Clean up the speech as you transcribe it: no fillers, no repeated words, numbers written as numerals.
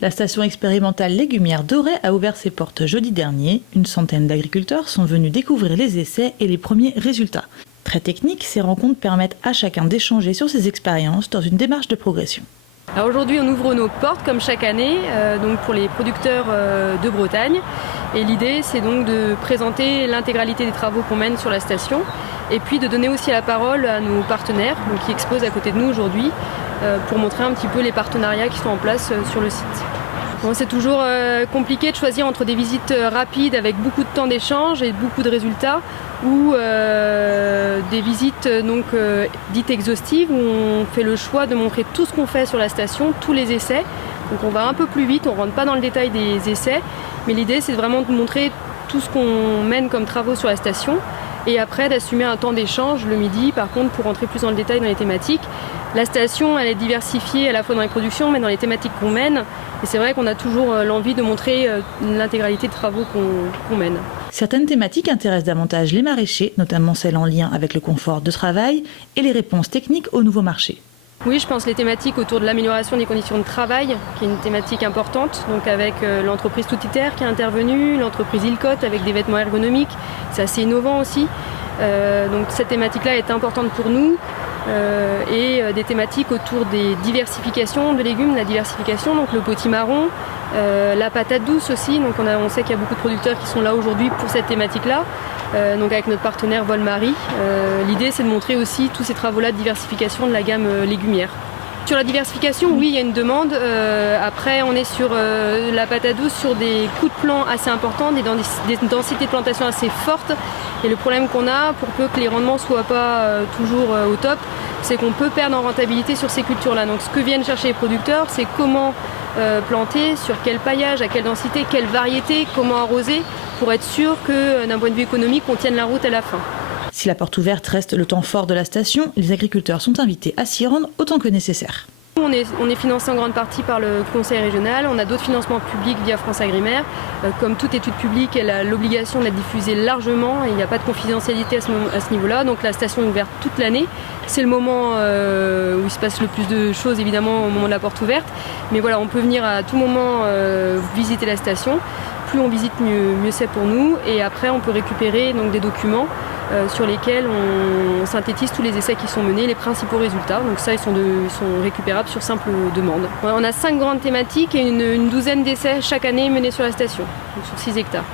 La station expérimentale légumière d'Auray a ouvert ses portes jeudi dernier. Une centaine d'agriculteurs sont venus découvrir les essais et les premiers résultats. Très techniques, ces rencontres permettent à chacun d'échanger sur ses expériences dans une démarche de progression. Alors aujourd'hui, on ouvre nos portes comme chaque année, donc pour les producteurs de Bretagne. Et l'idée, c'est donc de présenter l'intégralité des travaux qu'on mène sur la station et puis de donner aussi la parole à nos partenaires donc, qui exposent à côté de nous aujourd'hui pour montrer un petit peu les partenariats qui sont en place sur le site. Bon, c'est toujours compliqué de choisir entre des visites rapides avec beaucoup de temps d'échange et beaucoup de résultats ou des visites dites exhaustives où on fait le choix de montrer tout ce qu'on fait sur la station, tous les essais. Donc on va un peu plus vite, on ne rentre pas dans le détail des essais, mais l'idée c'est vraiment de montrer tout ce qu'on mène comme travaux sur la station et après d'assumer un temps d'échange le midi par contre pour rentrer plus dans le détail dans les thématiques. La station elle est diversifiée à la fois dans les productions mais dans les thématiques qu'on mène et c'est vrai qu'on a toujours l'envie de montrer l'intégralité des travaux qu'on mène. Certaines thématiques intéressent davantage les maraîchers, notamment celles en lien avec le confort de travail et les réponses techniques aux nouveaux marchés. Oui, je pense les thématiques autour de l'amélioration des conditions de travail, qui est une thématique importante, donc avec l'entreprise Toutiter qui est intervenue, l'entreprise Ilcott avec des vêtements ergonomiques, c'est assez innovant aussi. Donc cette thématique-là est importante pour nous. Et des thématiques autour des diversifications de légumes, la diversification, donc le potimarron, la patate douce aussi, donc on sait qu'il y a beaucoup de producteurs qui sont là aujourd'hui pour cette thématique-là, donc avec notre partenaire Volmarie. L'idée c'est de montrer aussi tous ces travaux-là de diversification de la gamme légumière. Sur la diversification, oui, il y a une demande. Après, on est sur la patate douce sur des coûts de plant assez importants, des densités de plantation assez fortes. Et le problème qu'on a, pour peu que les rendements ne soient pas toujours au top, c'est qu'on peut perdre en rentabilité sur ces cultures-là. Donc ce que viennent chercher les producteurs, c'est comment planter, sur quel paillage, à quelle densité, quelle variété, comment arroser, pour être sûr que d'un point de vue économique, on tienne la route à la fin. Si la porte ouverte reste le temps fort de la station, les agriculteurs sont invités à s'y rendre autant que nécessaire. On est financé en grande partie par le conseil régional, on a d'autres financements publics via France Agrimaire. Comme toute étude publique, elle a l'obligation d'être diffusée largement et il n'y a pas de confidentialité à ce niveau-là. Donc la station est ouverte toute l'année. C'est le moment où il se passe le plus de choses évidemment au moment de la porte ouverte. Mais voilà, on peut venir à tout moment visiter la station. Plus on visite, mieux c'est pour nous. Et après, on peut récupérer donc, des documents sur lesquels on synthétise tous les essais qui sont menés, les principaux résultats. Donc ça, ils sont récupérables sur simple demande. On a 5 grandes thématiques et une douzaine d'essais chaque année menés sur la station, donc sur 6 hectares.